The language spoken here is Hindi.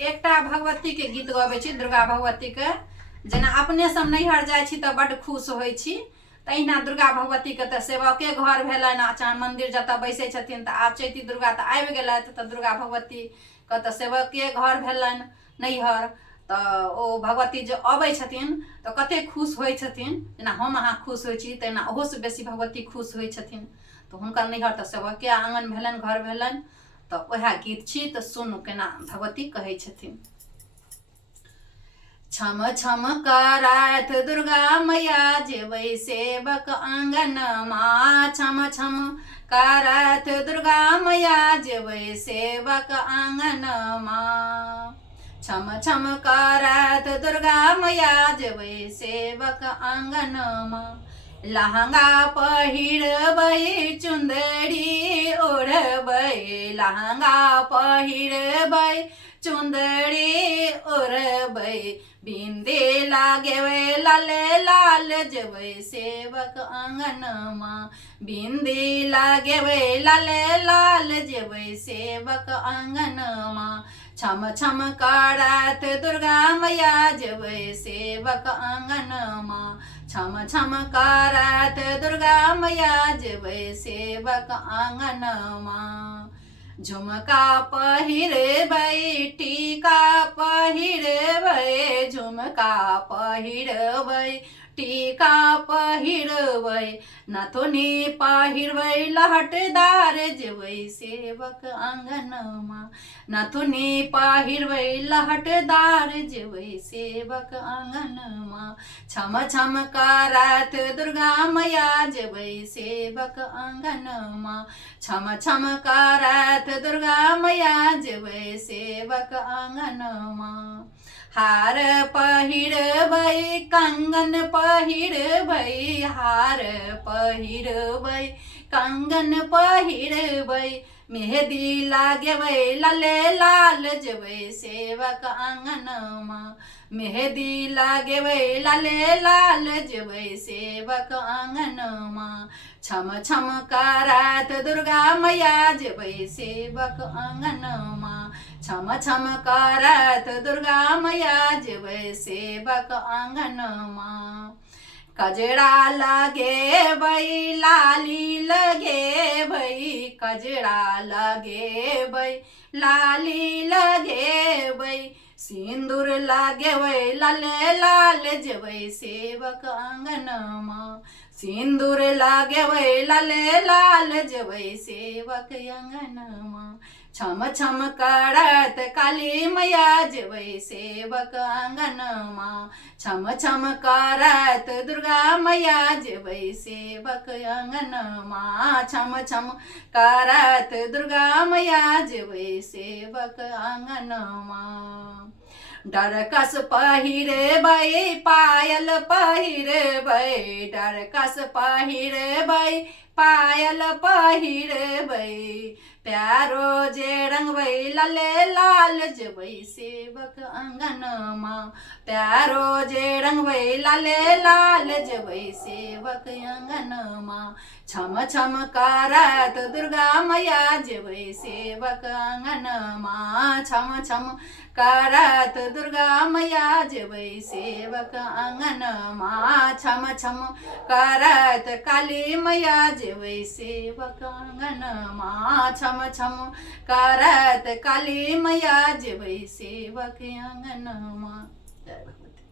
एकटा भगवती के गीत गबै छी, दुर्गा भगवती के। जेना अपने सब नैहर जाइ छी तऽ बड्ड खुश होइ छी, तहिना दुर्गा भगवती के तऽ सेवके घर भेलनि। चाहे मंदिर जतऽ बैसै छथिन तऽ आब चैती दुर्गा तऽ आबि गेलथि, तऽ दुर्गा भगवती के तऽ सेवके घर भेलनि नैहर। तऽ ओ भगवती जे अबै छथिन तऽ कते खुश होइ छथिन। जेना हम अहाँ खुश होइ छी तहिना ओहोसँ बेसी भगवती खुश होइ छथिन। तऽ हुनकर नैहर तऽ सेवके आँगन भेलनि, घर भेलनि। तऽ वएह गीत छी, तऽ सुनू केना भगवती कहै छथिन। छम छम करैत दुर्गा मैया जेबै सेवक आंगनमा। छम छम करैत दुर्गा मैया जेबै सेवक आंगनमा। छम छम करैत दुर्गा मैया जेबै सेवक आंगनमा। लहंगा पहिरबै चुंदरी ओढ़बै, लहंगा पहिरबै चुंदरी ओढ़बै। बिंदी लागेबै लाले लाल जेबै सेवक आंगनमा। बिंदी लागेबै लाले लाल जेबै सेवक आंगनमा। छम छम करैत दुर्गा मैया जेबै सेवक आंगनमा। छम छम करैत दुर्गा मैया जेबै सेवक आंगनमा। झुमका पहिरबै टीका पहिरबै, झुमका पहिरबै टीका पहिरबै। नथुनी पहिरबै लहटदार जेबै सेवक आंगनमा। नथुनी पहिरबै लहटदार जेबै सेवक आंगनमा। छम छम करैत दुर्गा मैया जेबै सेवक आंगनमा। छम छम करैत दुर्गा मैया जेबै सेवक आंगनमा। हार पहिरबै कंगन पहिरबै, हार पहिरबै कंगन पहिरबै। मेहदी लागेबै लाले लाल जेबै सेवक आंगनमा। मेहदी लागेबै लाले लाल जेबै सेवक आंगनमा। छम छम करैत दुर्गा मैया जेबै सेवक आंगनमा। छम छम करैत दुर्गा मैया जेबै सेवक आंगनमा। कजरा लगेबै लाली लगेबै, कजरा लगेबै लाली लगेबै। सिंदूर लगेबै लाले लाल जेबै सेवक आंगनमा। सिंदूर लगेबै लाले लाल जेबै सेवक आंगनमा। छम छम करैत काली मैया जेबै सेवक आंगनमा। छम छम करैत दुर्गा मैया जेबै सेवक आंगनमा। छम छम करैत दुर्गा मैया जेबै सेवक आंगनमा। डरकस पहिरबै पायल पहिरबै, डरकस पहिरबै पायल पहिरबै। प्यारो जे रंगबै लाले लाल जेबै सेवक आंगनमा। प्यारो जे रंगबै लाले लाल जेबै सेवक आंगनमा। छम छम करैत दुर्गा मैया जेबै सेवक आंगनमा। छम छम करैत दुर्गा मैया जेबै सेवक आंगनमा। छम छम करैत काली मैया जेबै सेवक आंगनमा। छम छम करैत काली मैया जेबै सेवक आंगनमा। जय भगवती।